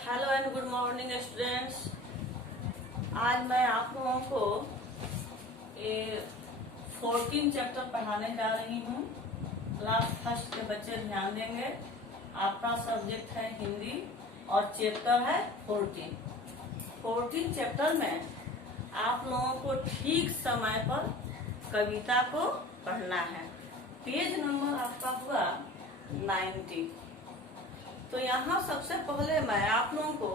Hello and good morning students. आज मैं आप लोगों को 14 चैप्टर पढ़ाने जा रही हूँ। क्लास फर्स्ट के बच्चे ध्यान देंगे। आपका सब्जेक्ट है हिंदी और चैप्टर है 14 चैप्टर में आप लोगों को ठीक समय पर कविता को पढ़ना है। पेज नंबर आपका हुआ 90। तो यहाँ सबसे पहले मैं आप लोगों को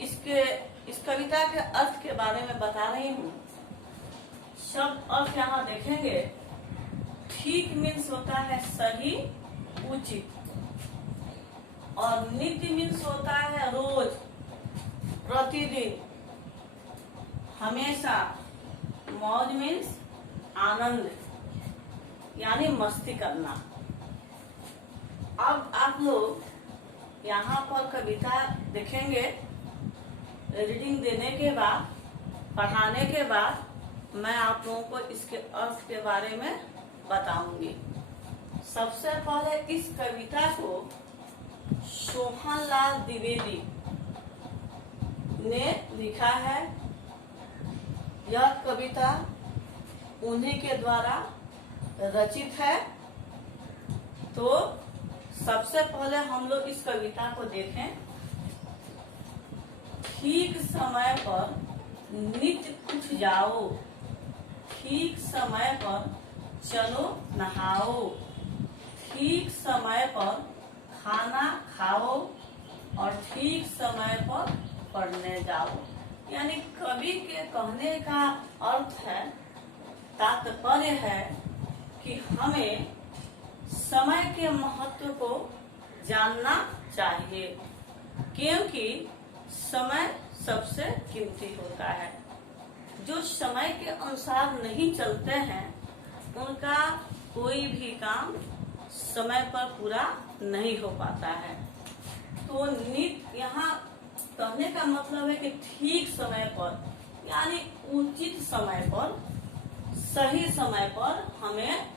इस कविता के अर्थ के बारे में बता रही हूँ। शब्द अर्थ यहाँ देखेंगे। ठीक मीन्स होता है सही, उचित, और नित्य मीन्स होता है रोज, प्रतिदिन, हमेशा। मौज मीन्स आनंद, यानी मस्ती करना। अब आप लोग यहाँ पर कविता देखेंगे। रीडिंग देने के बाद, पढ़ाने के बाद मैं आप लोगों को इसके अर्थ के बारे में बताऊंगी। सबसे पहले इस कविता को सोहनलाल द्विवेदी ने लिखा है। यह कविता उन्हीं के द्वारा रचित है। तो सबसे पहले हम लोग इस कविता को देखें। ठीक समय पर नित्य उठ जाओ, ठीक समय पर चलो नहाओ, ठीक समय पर खाना खाओ और ठीक समय पर पढ़ने जाओ। यानी कवि के कहने का अर्थ है, तात्पर्य है कि हमें समय के महत्व को जानना चाहिए, क्योंकि समय सबसे कीमती होता है। जो समय के अनुसार नहीं चलते हैं उनका कोई भी काम समय पर पूरा नहीं हो पाता है। तो नित्य यहाँ कहने का मतलब है कि ठीक समय पर, यानी उचित समय पर, सही समय पर हमें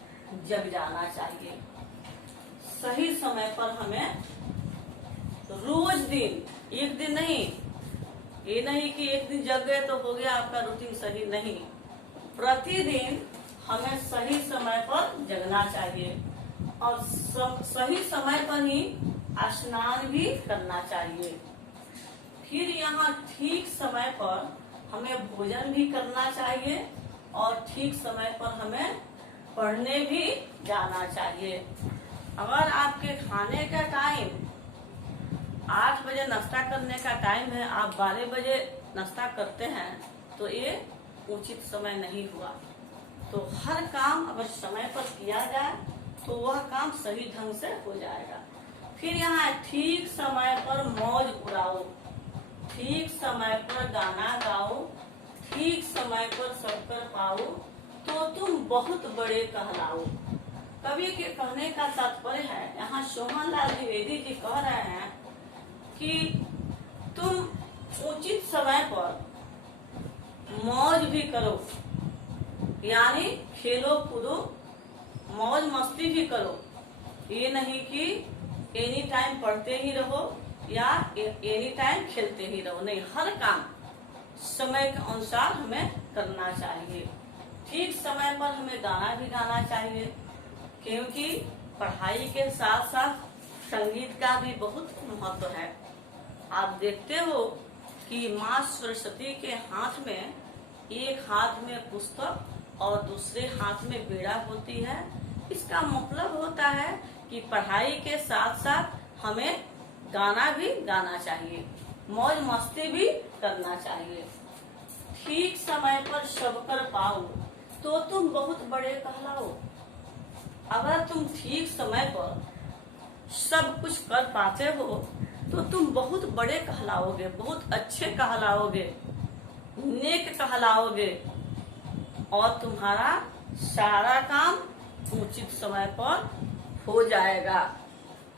जग जाना चाहिए। सही समय पर हमें रोज दिन, एक दिन नहीं, ये नहीं कि एक दिन जग गए तो हो गया आपका रूटीन सही, नहीं। प्रतिदिन हमें सही समय पर जगना चाहिए और सही समय पर ही स्नान भी करना चाहिए। फिर यहाँ ठीक समय पर हमें भोजन भी करना चाहिए और ठीक समय पर हमें पढ़ने भी जाना चाहिए। अगर आपके खाने का टाइम 8 बजे नाश्ता करने का टाइम है, आप 12 बजे नाश्ता करते हैं, तो ये उचित समय नहीं हुआ। तो हर काम अगर समय पर किया जाए तो वह काम सही ढंग से हो जाएगा। फिर यहाँ ठीक समय पर मौज उड़ाओ, ठीक समय पर गाना गाओ, ठीक समय पर सब कर पाओ तो तुम बहुत बड़े कहलाओ। कवि के कहने का तात्पर्य है, यहाँ सोहनलाल द्विवेदी जी कह रहे हैं कि तुम उचित समय पर मौज भी करो, यानी खेलो कूदो, मौज मस्ती भी करो। ये नहीं कि एनी टाइम पढ़ते ही रहो या एनी टाइम खेलते ही रहो, नहीं। हर काम समय के अनुसार हमें करना चाहिए। ठीक समय पर हमें गाना भी गाना चाहिए, क्योंकि पढ़ाई के साथ साथ संगीत का भी बहुत महत्व है। आप देखते हो कि माँ सरस्वती के हाथ में, एक हाथ में पुस्तक और दूसरे हाथ में बीड़ा होती है। इसका मतलब होता है कि पढ़ाई के साथ साथ हमें गाना भी गाना चाहिए, मौज मस्ती भी करना चाहिए। ठीक समय पर सब कर पाओ तो तुम बहुत बड़े कहलाओ। अगर तुम ठीक समय पर सब कुछ कर पाते हो तो तुम बहुत बड़े कहलाओगे, बहुत अच्छे कहलाओगे, नेक कहलाओगे और तुम्हारा सारा काम उचित समय पर हो जाएगा।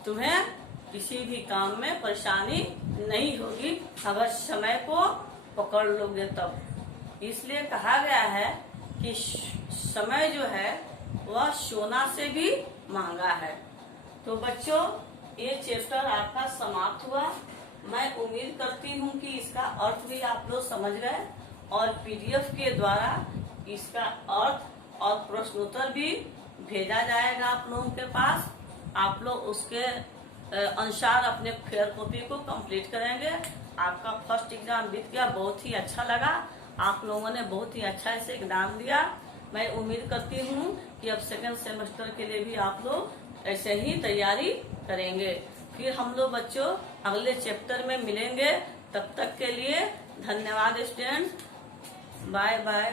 तुम्हें किसी भी काम में परेशानी नहीं होगी अगर समय को पकड़ लोगे तब। इसलिए कहा गया है कि समय जो है वह सोना से भी महंगा है। तो बच्चों, ये चैप्टर आपका समाप्त हुआ। मैं उम्मीद करती हूँ कि इसका अर्थ भी आप लोग समझ गए और पीडीएफ के द्वारा इसका अर्थ और प्रश्नोत्तर भी भेजा जाएगा आप लोगों के पास। आप लोग उसके अनुसार अपने फेयर कॉपी को कंप्लीट करेंगे। आपका फर्स्ट एग्जाम बीत गया, बहुत ही अच्छा लगा। आप लोगों ने बहुत ही अच्छा इसे एग्जाम दिया। मैं उम्मीद करती हूँ कि अब सेकंड सेमेस्टर के लिए भी आप लोग ऐसे ही तैयारी करेंगे। फिर हम लोग बच्चों अगले चैप्टर में मिलेंगे। तब तक के लिए धन्यवाद स्टूडेंट्स। Bye bye.